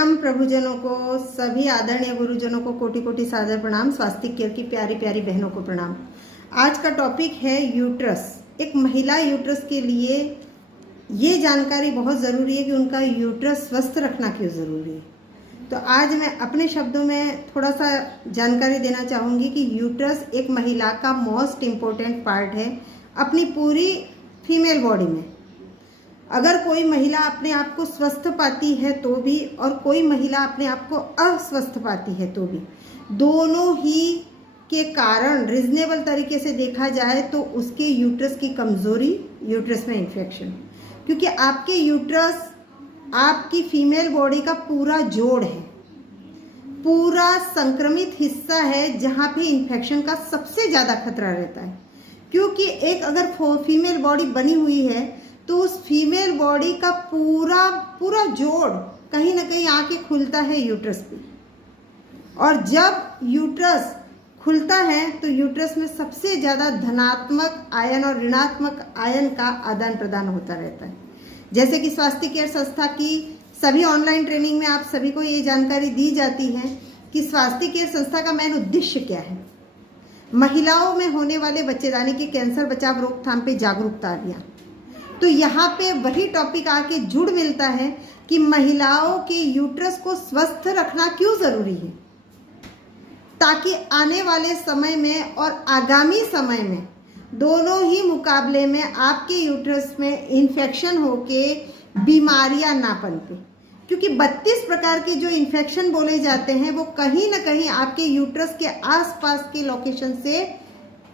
हम प्रभुजनों को, सभी आदरणीय गुरुजनों को कोटि कोटि सादर प्रणाम। स्वास्तिक केयर की प्यारी प्यारी बहनों को प्रणाम। आज का टॉपिक है यूट्रस। एक महिला यूट्रस के लिए ये जानकारी बहुत ज़रूरी है कि उनका यूट्रस स्वस्थ रखना क्यों ज़रूरी है। तो आज मैं अपने शब्दों में थोड़ा सा जानकारी देना चाहूँगी कि यूट्रस एक महिला का मोस्ट इम्पोर्टेंट पार्ट है अपनी पूरी फीमेल बॉडी में। अगर कोई महिला अपने आप को स्वस्थ पाती है तो भी, और कोई महिला अपने आप को अस्वस्थ पाती है तो भी, दोनों ही के कारण रीजनेबल तरीके से देखा जाए तो उसके यूट्रस की कमज़ोरी, यूट्रस में इन्फेक्शन। क्योंकि आपके यूट्रस आपकी फीमेल बॉडी का पूरा जोड़ है, पूरा संक्रमित हिस्सा है जहाँ पे इन्फेक्शन का सबसे ज़्यादा खतरा रहता है। क्योंकि एक अगर फीमेल बॉडी बनी हुई है तो उस फीमेल बॉडी का पूरा जोड़ कहीं ना कहीं आके खुलता है यूट्रस पे, और जब यूट्रस खुलता है तो यूट्रस में सबसे ज़्यादा धनात्मक आयन और ऋणात्मक आयन का आदान प्रदान होता रहता है। जैसे कि स्वास्तिक केयर संस्था की सभी ऑनलाइन ट्रेनिंग में आप सभी को ये जानकारी दी जाती है कि स्वास्तिक केयर संस्था का मेन उद्देश्य क्या है। महिलाओं में होने वाले बच्चेदानी के कैंसर बचाव रोकथाम पे जागरूकता अभियान। तो यहाँ पे वही टॉपिक आके जुड़ मिलता है कि महिलाओं के यूट्रस को स्वस्थ रखना क्यों ज़रूरी है, ताकि आने वाले समय में और आगामी समय में दोनों ही मुकाबले में आपके यूट्रस में इन्फेक्शन होके बीमारियां ना पनपे। क्योंकि 32 प्रकार के जो इन्फेक्शन बोले जाते हैं वो कहीं ना कहीं आपके यूट्रस के आसपास के लोकेशन से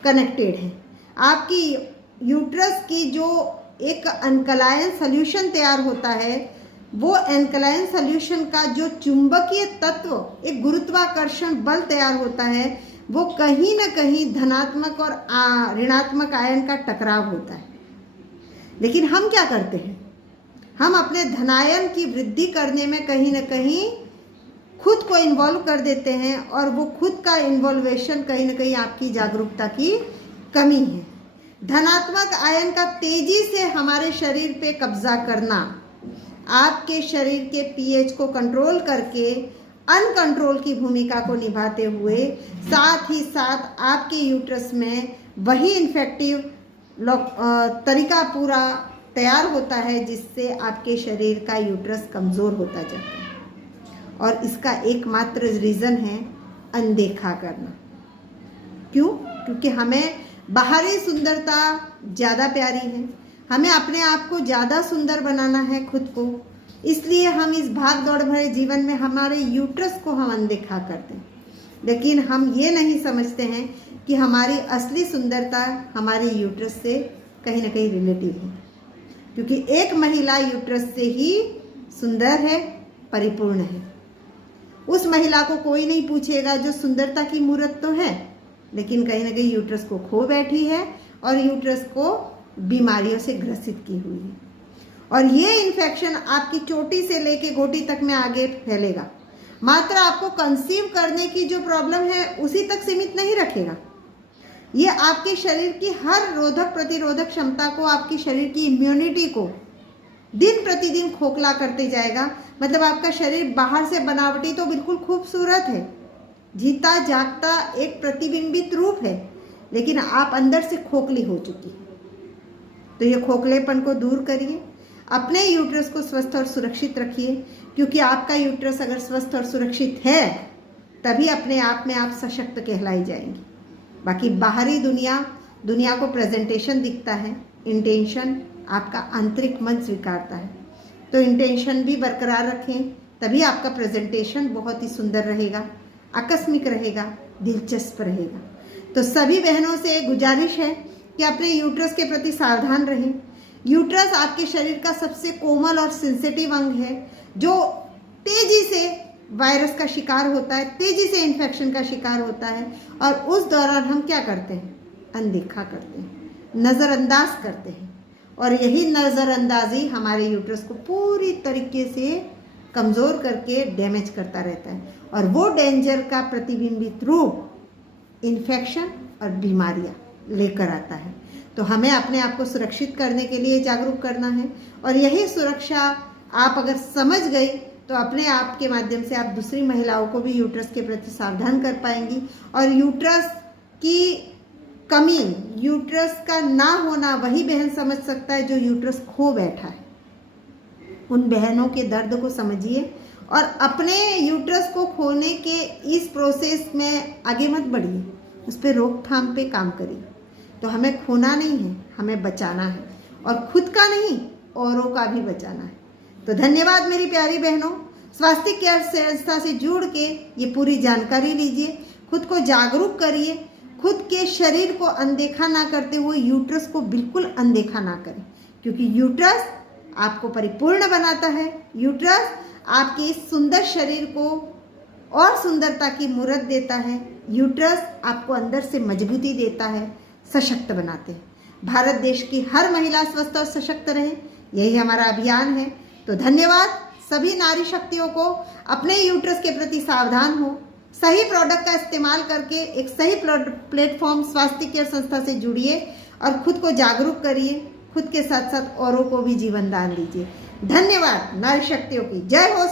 कनेक्टेड है। आपकी यूट्रस की जो एक अल्कलाइन सॉल्यूशन तैयार होता है, वो अल्कलाइन सॉल्यूशन का जो चुंबकीय तत्व, एक गुरुत्वाकर्षण बल तैयार होता है, वो कहीं ना कहीं धनात्मक और ऋणात्मक आयन का टकराव होता है। लेकिन हम क्या करते हैं, हम अपने धनायन की वृद्धि करने में कहीं ना कहीं खुद को इन्वॉल्व कर देते हैं, और वो खुद का इन्वॉल्वेशन कहीं ना कहीं आपकी जागरूकता की कमी है। धनात्मक आयन का तेजी से हमारे शरीर पे कब्जा करना, आपके शरीर के पीएच को कंट्रोल करके अनकंट्रोल की भूमिका को निभाते हुए, साथ ही साथ आपके यूट्रस में वही इन्फेक्टिव तरीका पूरा तैयार होता है जिससे आपके शरीर का यूट्रस कमज़ोर होता जाता है। और इसका एकमात्र रीज़न है अनदेखा करना। क्यों? क्योंकि हमें बाहरी सुंदरता ज़्यादा प्यारी है, हमें अपने आप को ज़्यादा सुंदर बनाना है खुद को, इसलिए हम इस भाग दौड़ भरे जीवन में हमारे यूट्रस को हम अनदेखा करते हैं। लेकिन हम ये नहीं समझते हैं कि हमारी असली सुंदरता हमारे यूट्रस से कहीं ना कहीं रिलेटिव है। क्योंकि एक महिला यूट्रस से ही सुंदर है, परिपूर्ण है। उस महिला को कोई नहीं पूछेगा जो सुंदरता की मूर्त तो है, लेकिन कहीं ना कहीं यूट्रस को खो बैठी है और यूट्रस को बीमारियों से ग्रसित की हुई है। और ये इन्फेक्शन आपकी चोटी से लेके घोटी तक में आगे फैलेगा। मात्र आपको कंसीव करने की जो प्रॉब्लम है उसी तक सीमित नहीं रखेगा, ये आपके शरीर की हर रोधक प्रतिरोधक क्षमता को, आपकी शरीर की इम्यूनिटी को दिन प्रतिदिन खोखला करते जाएगा। मतलब आपका शरीर बाहर से बनावटी तो बिल्कुल खूबसूरत है, जीता जागता एक प्रतिबिंबित रूप है, लेकिन आप अंदर से खोखली हो चुकी है। तो ये खोखलेपन को दूर करिए, अपने यूट्रस को स्वस्थ और सुरक्षित रखिए। क्योंकि आपका यूट्रस अगर स्वस्थ और सुरक्षित है तभी अपने आप में आप सशक्त कहलाई जाएंगी। बाकी बाहरी दुनिया को प्रेजेंटेशन दिखता है, इंटेंशन आपका आंतरिक मन स्वीकारता है। तो इंटेंशन भी बरकरार रखें, तभी आपका प्रेजेंटेशन बहुत ही सुंदर रहेगा, आकस्मिक रहेगा, दिलचस्प रहेगा। तो सभी बहनों से गुजारिश है कि अपने यूट्रस के प्रति सावधान रहें। यूट्रस आपके शरीर का सबसे कोमल और सेंसिटिव अंग है, जो तेजी से वायरस का शिकार होता है, तेजी से इन्फेक्शन का शिकार होता है। और उस दौरान हम क्या करते हैं, अनदेखा करते हैं, नज़रअंदाज करते हैं। और यही नज़रअंदाजी हमारे यूट्रस को पूरी तरीके से कमज़ोर करके डैमेज करता रहता है। और वो डेंजर का प्रतिबिंबित रूप इन्फेक्शन और बीमारियां लेकर आता है। तो हमें अपने आप को सुरक्षित करने के लिए जागरूक करना है। और यही सुरक्षा आप अगर समझ गई तो अपने आप के माध्यम से आप दूसरी महिलाओं को भी यूट्रस के प्रति सावधान कर पाएंगी। और यूट्रस की कमी, यूट्रस का ना होना वही बहन समझ सकता है जो यूट्रस खो बैठा है। उन बहनों के दर्द को समझिए और अपने यूट्रस को खोने के इस प्रोसेस में आगे मत बढ़िए, उस पर रोकथाम पे काम करिए। तो हमें खोना नहीं है, हमें बचाना है, और खुद का नहीं औरों का भी बचाना है। तो धन्यवाद मेरी प्यारी बहनों, स्वास्थ्य केयर संस्था से जुड़ के ये पूरी जानकारी लीजिए, खुद को जागरूक करिए, खुद के शरीर को अनदेखा ना करते हुए यूट्रस को बिल्कुल अनदेखा ना करें, क्योंकि यूट्रस आपको परिपूर्ण बनाता है। यूट्रस आपके इस सुंदर शरीर को और सुंदरता की मूर्त देता है। यूट्रस आपको अंदर से मजबूती देता है, सशक्त बनाते हैं। भारत देश की हर महिला स्वस्थ और सशक्त रहे, यही हमारा अभियान है। तो धन्यवाद सभी नारी शक्तियों को। अपने यूट्रस के प्रति सावधान हो, सही प्रोडक्ट का इस्तेमाल करके एक सही प्लेटफॉर्म स्वास्थ्य केयर संस्था से जुड़िए और खुद को जागरूक करिए, खुद के साथ साथ औरों को भी जीवन दान दीजिए। धन्यवाद नारी शक्तियों की। जय हो।